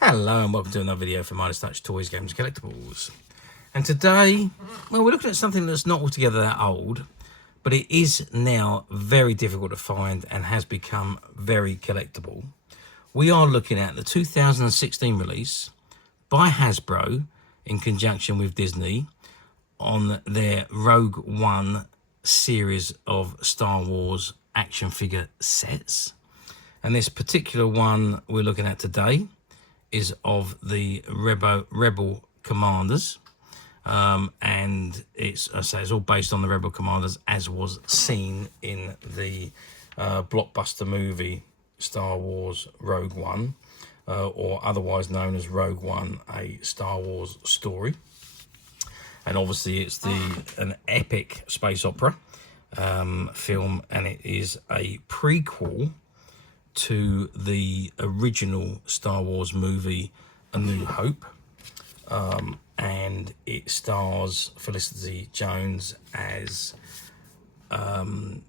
Hello and welcome to another video from Midas Touch Toys, Games, Collectibles. And today, well, we're looking at something that's not altogether that old, but it is now very difficult to find and has become very collectible. We are looking at the 2016 release by Hasbro in conjunction with Disney on their Rogue One series of Star Wars action figure sets. And this particular one we're looking at today is of the Rebel Commanders, and it's all based on the Rebel Commanders as was seen in the blockbuster movie Star Wars Rogue One, or otherwise known as Rogue One, a Star Wars story. And obviously it's an epic space opera film, and it is a prequel to the original Star Wars movie A New Hope, and it stars Felicity Jones as Jen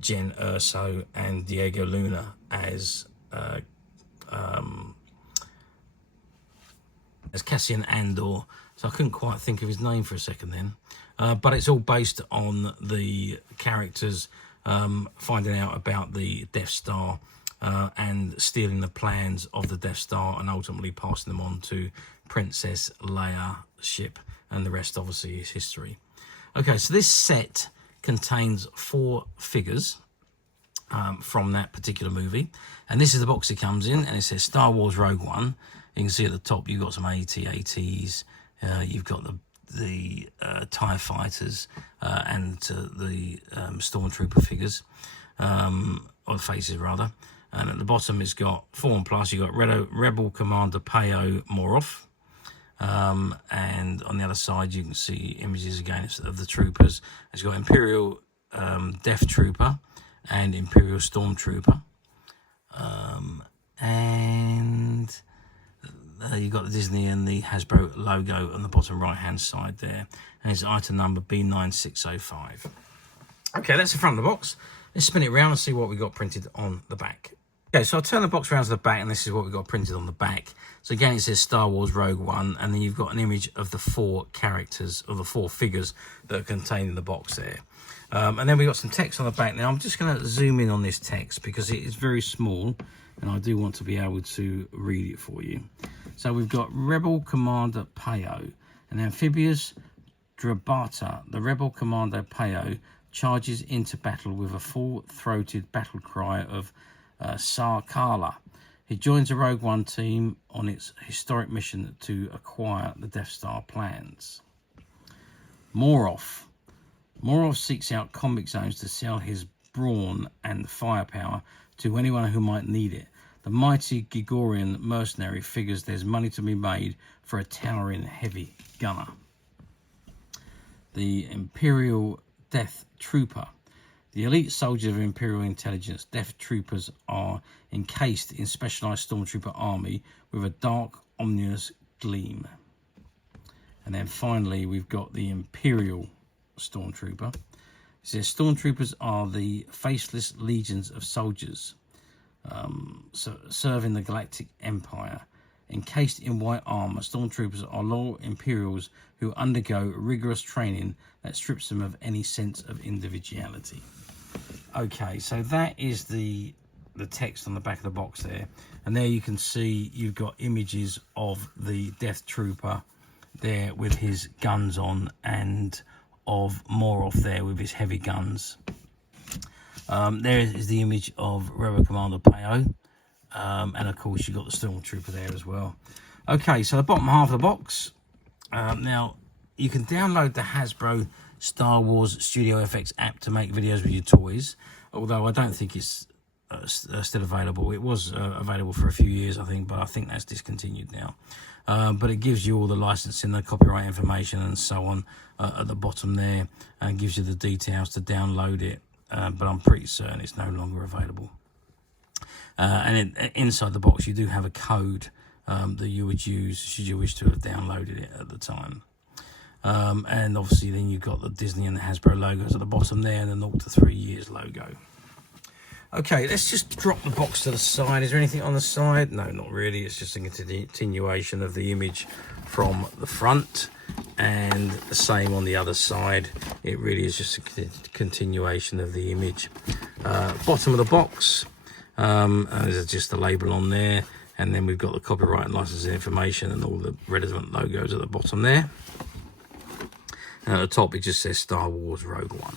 Erso and Diego Luna as Cassian Andor. So I couldn't quite think of his name for a second then, but it's all based on the characters finding out about the Death Star and stealing the plans of the Death Star and ultimately passing them on to Princess Leia's ship, and the rest obviously is history. Okay, so this set contains 4 figures from that particular movie, and this is the box it comes in, and it says Star Wars Rogue One. You can see at the top you've got some AT-ATs, you've got the TIE fighters and the Stormtrooper figures, or faces rather, and at the bottom it's got 4+. You've got Rebel Commander Pao Moroff, and on the other side you can see images again of the troopers. It's got Imperial Death Trooper and Imperial Stormtrooper, and you've got the Disney and the Hasbro logo on the bottom right hand side there, and it's item number B9605. Okay, that's the front of the box. Let's spin it around and see what we got printed on the back. Okay, so I'll turn the box around to the back, and this is what we got printed on the back. So again, it says Star Wars Rogue One, and then you've got an image of the 4 characters, or the 4 figures that are contained in the box there. And then we've got some text on the back. Now I'm just going to zoom in on this text because it is very small, and I do want to be able to read it for you. So we've got Rebel Commander Pao, an amphibious Drabata. The Rebel Commander Pao charges into battle with a full-throated battle cry of Sarkala. He joins the Rogue One team on its historic mission to acquire the Death Star plans. Moroff. Moroff seeks out convict zones to sell his brawn and firepower to anyone who might need it. The mighty Gregorian mercenary figures there's money to be made for a towering heavy gunner. The Imperial Death Trooper. The elite soldiers of Imperial intelligence, Death Troopers, are encased in specialized Stormtrooper army with a dark, ominous gleam. And then finally, we've got the Imperial Stormtrooper. It says Stormtroopers are the faceless legions of soldiers serving the Galactic Empire. Encased in white armor, Stormtroopers are loyal Imperials who undergo rigorous training that strips them of any sense of individuality. Okay, so that is the text on the back of the box there, and there you can see you've got images of the Death Trooper there with his guns on, and of Moroff there with his heavy guns. There is the image of Rebel Commander Pao, and of course you've got the Stormtrooper there as well. Okay, so the bottom half of the box. Now you can download the Hasbro Star Wars Studio FX app to make videos with your toys, although I don't think it's still available. It was available for a few years, I think, but I think that's discontinued now. But it gives you all the licensing, the copyright information and so on at the bottom there, and gives you the details to download it, but I'm pretty certain it's no longer available. And inside the box you do have a code that you would use should you wish to have downloaded it at the time. And obviously then you've got the Disney and the Hasbro logos at the bottom there, and the 0 to 3 years logo. Okay, let's just drop the box to the side. Is there anything on the side? No, not really. It's just a continuation of the image from the front, and the same on the other side. It really is just a continuation of the image. Bottom of the box, there's just the label on there, and then we've got the copyright and licensing information and all the relevant logos at the bottom there. And at the top, it just says Star Wars Rogue One.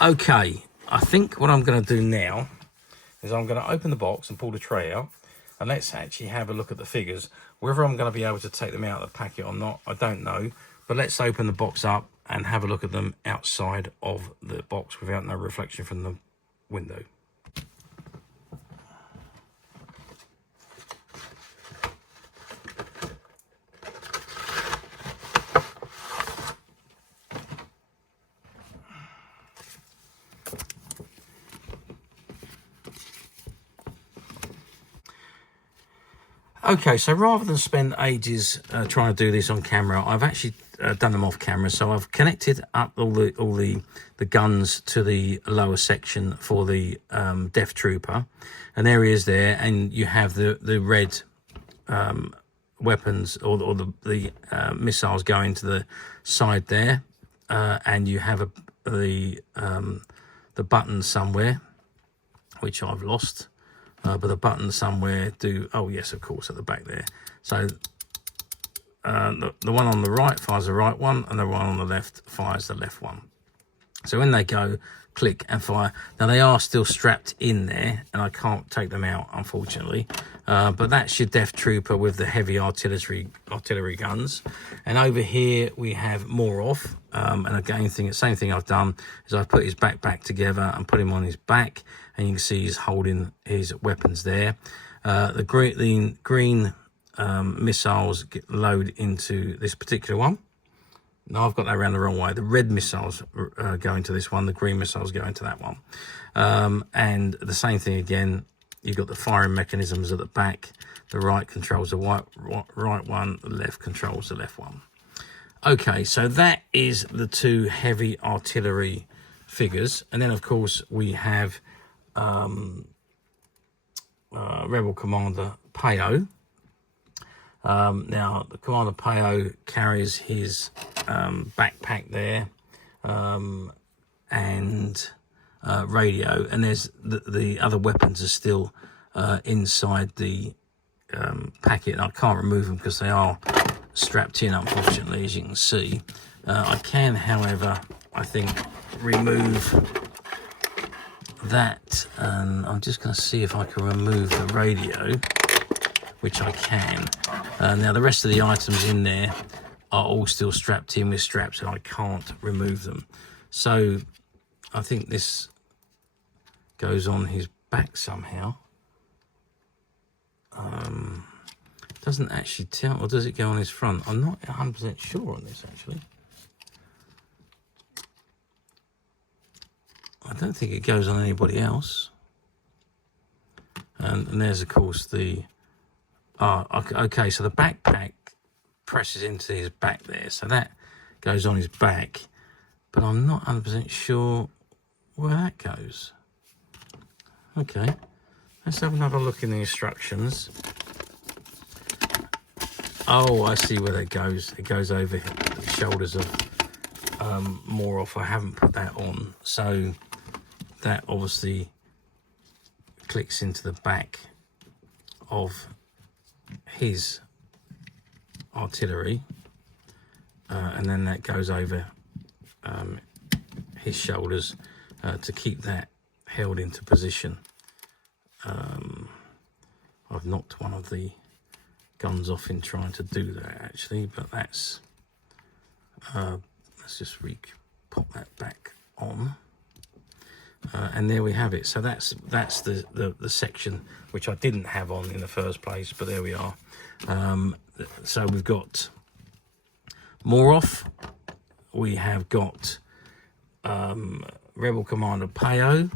Okay. I think what I'm going to do now is I'm going to open the box and pull the tray out, and let's actually have a look at the figures. Whether I'm going to be able to take them out of the packet or not, I don't know. But let's open the box up and have a look at them outside of the box without no reflection from the window. Okay, so rather than spend ages trying to do this on camera, I've actually done them off camera. So I've connected up all the guns to the lower section for the Death Trooper, and there he is there, and you have the red weapons or the missiles going to the side there, and you have the button somewhere, which I've lost. But the button somewhere oh yes, of course, at the back there. So the one on the right fires the right one, and the one on the left fires the left one. So when they go, click and fire. Now they are still strapped in there, and I can't take them out, unfortunately. But that's your Death Trooper with the heavy artillery guns. And over here we have Moroff. And again, same thing I've done is I've put his back together and put him on his back, and you can see he's holding his weapons there. The green missiles load into this particular one. No, I've got that around the wrong way. The red missiles go into this one. The green missiles go into that one. And the same thing again. You've got the firing mechanisms at the back. The right controls the right one. The left controls the left one. Okay, so that is the two heavy artillery figures. And then, of course, we have Rebel Commander Pao. Now, the Commander Pao carries his backpack there and radio, and there's the other weapons are still inside the packet. And I can't remove them because they are strapped in, unfortunately, as you can see. I can, however, I think, remove that, and I'm just going to see if I can remove the radio, which I can. Now the rest of the items in there are all still strapped in with straps, and I can't remove them. So I think this goes on his back somehow. Doesn't actually tell, or does it go on his front? I'm not 100% sure on this, actually. I don't think it goes on anybody else. And there's, of course, the... okay, so the backpack presses into his back there. So that goes on his back. But I'm not 100% sure where that goes. Okay, let's have another look in the instructions. Oh, I see where that goes. It goes over the shoulders of Moroff. I haven't put that on. So that obviously clicks into the back of his artillery. And then that goes over his shoulders to keep that held into position. I've knocked one of the guns off in trying to do that, actually, but that's let's just pop that back on, and there we have it. So that's the section which I didn't have on in the first place, but there we are. So we've got Moroff, we have got Rebel Commander Pao,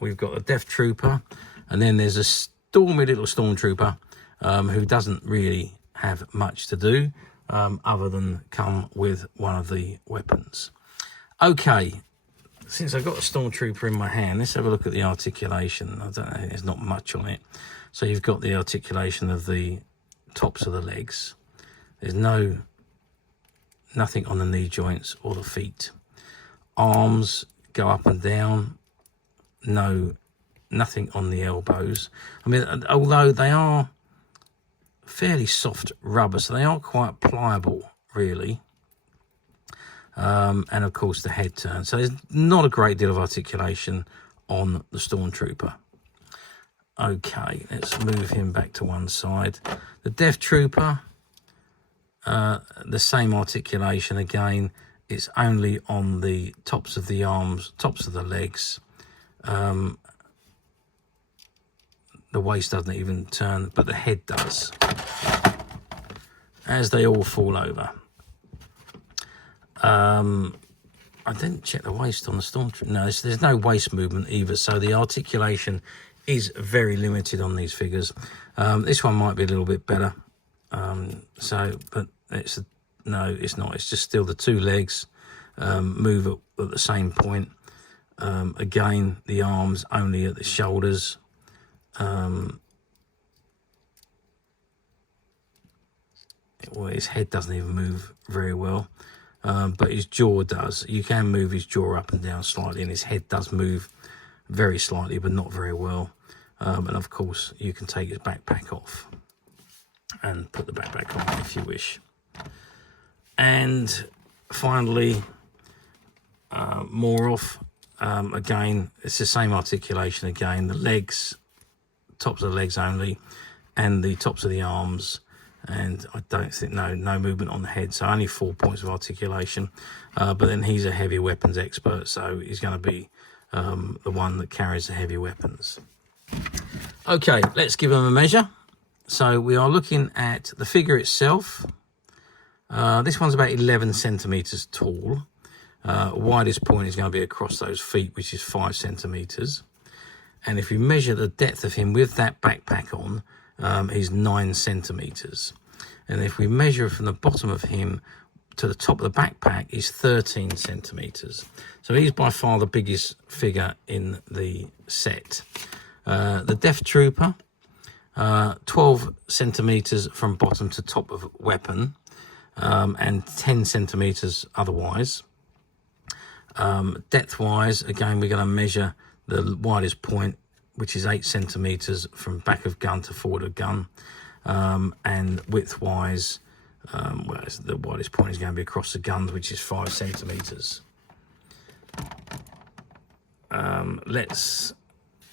we've got a Death Trooper, and then there's a stormy little Stormtrooper who doesn't really have much to do other than come with one of the weapons. Okay, since I've got a Stormtrooper in my hand, let's have a look at the articulation. I don't know, there's not much on it. So you've got the articulation of the tops of the legs. There's nothing on the knee joints or the feet. Arms go up and down. Nothing on the elbows. I mean, although they are fairly soft rubber, so they are quite pliable, really. And of course the head turn. So there's not a great deal of articulation on the Stormtrooper. Okay, let's move him back to one side. The Death Trooper, the same articulation again. It's only on the tops of the arms, tops of the legs. The waist doesn't even turn, but the head does, as they all fall over. I didn't check the waist on the Stormtrooper. No, there's no waist movement either, so the articulation is very limited on these figures. This one might be a little bit better. But no, it's not. It's just still the two legs move at the same point. Again, the arms only at the shoulders. Well, his head doesn't even move very well. But his jaw does. You can move his jaw up and down slightly, and his head does move very slightly, but not very well. And of course, you can take his backpack off and put the backpack on if you wish. And finally, Moroff. Again, it's the same articulation again. The legs, tops of the legs only, and the tops of the arms. And I don't think, no movement on the head, so only 4 points of articulation. But then he's a heavy weapons expert, so he's going to be the one that carries the heavy weapons. Okay, let's give him a measure. So we are looking at the figure itself. This one's about 11 centimeters tall. Widest point is going to be across those feet, which is 5 centimeters. And if we measure the depth of him with that backpack on, is 9 centimeters. And if we measure from the bottom of him to the top of the backpack, is 13 centimeters. So he's by far the biggest figure in the set. The Death Trooper, 12 centimeters from bottom to top of weapon, and 10 centimeters otherwise. Depth wise, again, we're going to measure the widest point, which is 8 centimeters from back of gun to forward of gun. And width wise, well, the widest point is going to be across the guns, which is 5 centimeters. Let's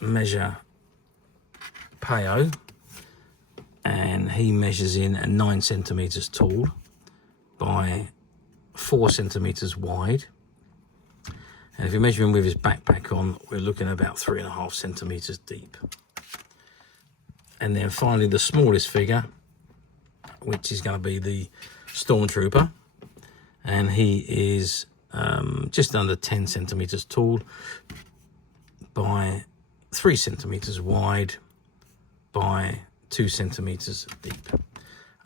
measure Pao, and he measures in at 9 centimeters tall by 4 centimeters wide. And if you measure him with his backpack on, we're looking at about 3.5 centimeters deep. And then finally, the smallest figure, which is going to be the Stormtrooper, and he is just under 10 centimeters tall by 3 centimeters wide by 2 centimeters deep.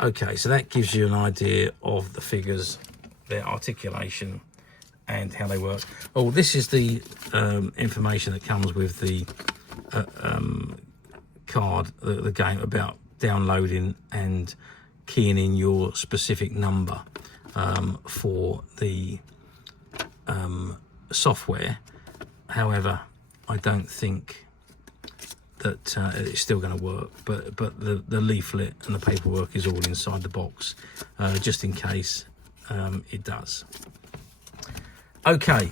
Okay, so that gives you an idea of the figures, their articulation, and how they work. Oh, this is the information that comes with the card, the game, about downloading and keying in your specific number for the software. However, I don't think that it's still going to work, but the leaflet and the paperwork is all inside the box, just in case it does. Okay,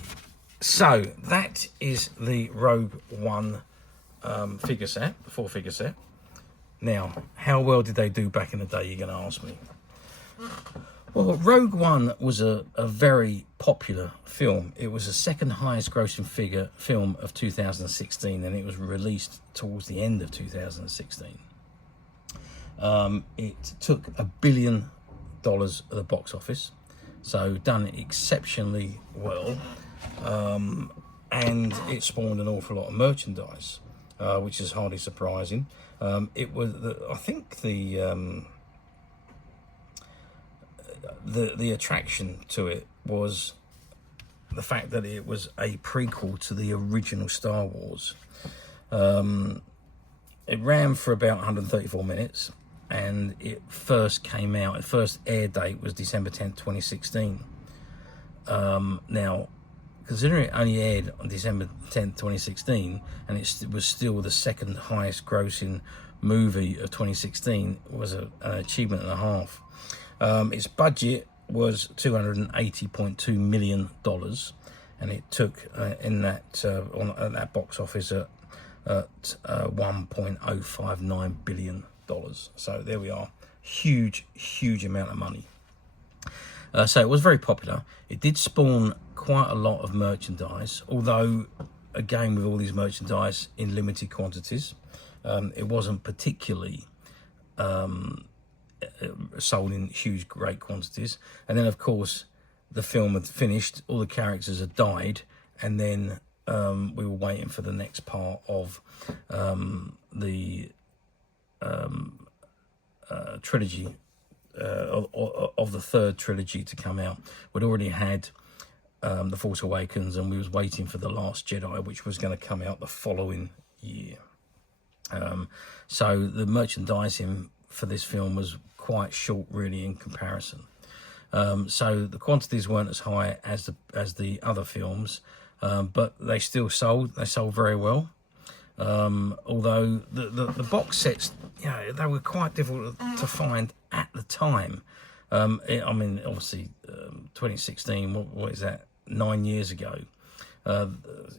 so that is the Rogue One figure set, the 4-figure set. Now, how well did they do back in the day, you're going to ask me? Well, Rogue One was a very popular film. It was the second highest grossing film of 2016, and it was released towards the end of 2016. It took $1 billion at the box office, so done exceptionally well, and it spawned an awful lot of merchandise, which is hardly surprising. It was, I think, the attraction to it was the fact that it was a prequel to the original Star Wars. It ran for about 134 minutes, and it first came out, its first air date was December 10th, 2016. Now, considering it only aired on December 10th, 2016, and it was still the second highest grossing movie of 2016, was an achievement and a half. Its budget was $280.2 million, and it took in that at that box office at $1.059 billion. So there we are, huge amount of money. So it was very popular. It did spawn quite a lot of merchandise, although again with all these merchandise in limited quantities. It wasn't particularly sold in huge great quantities. And then of course the film had finished, all the characters had died, and then we were waiting for the next part of the trilogy, of the third trilogy to come out. We'd already had The Force Awakens, and we was waiting for The Last Jedi, which was going to come out the following year. So the merchandising for this film was quite short really in comparison. So the quantities weren't as high as the other films, but they still sold. They sold very well. Although the box sets, you know, they were quite difficult to find at the time. I mean, obviously, 2016. What is that? 9 years ago.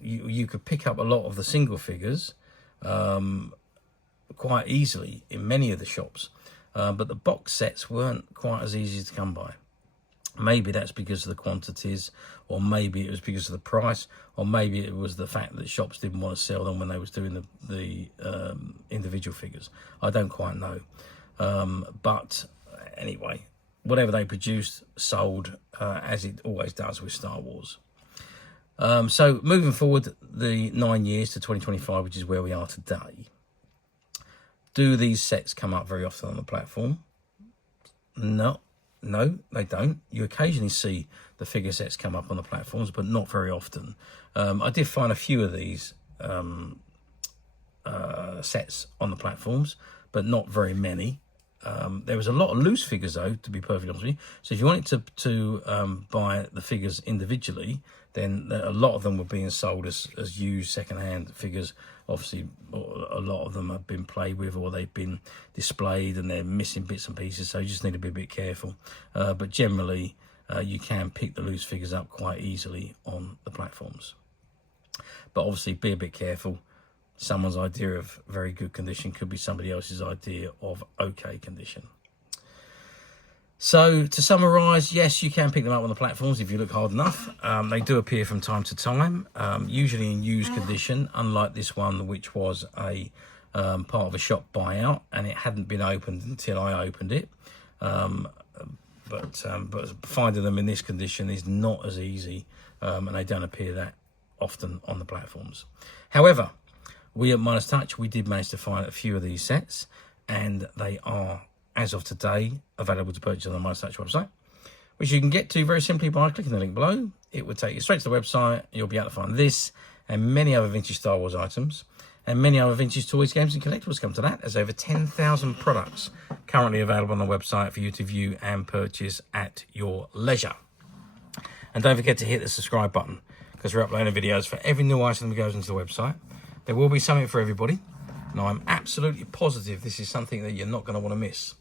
You could pick up a lot of the single figures quite easily in many of the shops, but the box sets weren't quite as easy to come by. Maybe that's because of the quantities, or maybe it was because of the price, or maybe it was the fact that shops didn't want to sell them when they was doing the individual figures. I don't quite know. But anyway, whatever they produced sold, as it always does with Star Wars. So moving forward, the 9 years to 2025, which is where we are today. Do these sets come up very often on the platform? No, they don't. You occasionally see the figure sets come up on the platforms, but not very often. I did find a few of these sets on the platforms, but not very many. There was a lot of loose figures though, to be perfectly honest with you. So if you wanted to buy the figures individually, then a lot of them were being sold as used second-hand figures. Obviously, a lot of them have been played with, or they've been displayed and they're missing bits and pieces, so you just need to be a bit careful. But generally, you can pick the loose figures up quite easily on the platforms. But obviously, be a bit careful. Someone's idea of very good condition could be somebody else's idea of okay condition. So to summarise, yes, you can pick them up on the platforms if you look hard enough. They do appear from time to time, usually in used condition, unlike this one, which was a part of a shop buyout, and it hadn't been opened until I opened it. But finding them in this condition is not as easy, and they don't appear that often on the platforms. However, we at Midas Touch, we did manage to find a few of these sets, and they are, as of today, available to purchase on the Midas Touch website, which you can get to very simply by clicking the link below. It will take you straight to the website. You'll be able to find this and many other vintage Star Wars items, and many other vintage toys, games and collectibles. Come to that. There's over 10,000 products currently available on the website for you to view and purchase at your leisure. And don't forget to hit the subscribe button, because we're uploading videos for every new item that goes into the website. There will be something for everybody, and I'm absolutely positive this is something that you're not going to want to miss,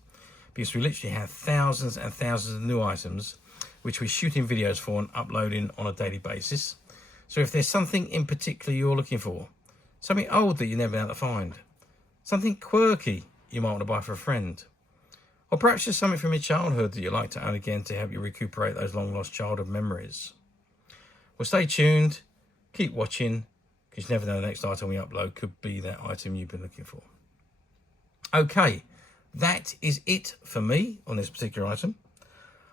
because we literally have thousands and thousands of new items which we're shooting videos for and uploading on a daily basis. So if there's something in particular you're looking for, something old that you never been able to find, something quirky you might want to buy for a friend, or perhaps just something from your childhood that you like to own again to help you recuperate those long lost childhood memories, well, stay tuned, keep watching, because you never know the next item we upload could be that item you've been looking for. Okay, that is it for me on this particular item.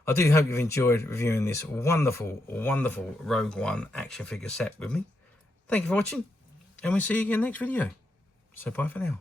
I do hope you've enjoyed reviewing this wonderful, wonderful Rogue One action figure set with me. Thank you for watching, and we'll see you again next video. So bye for now.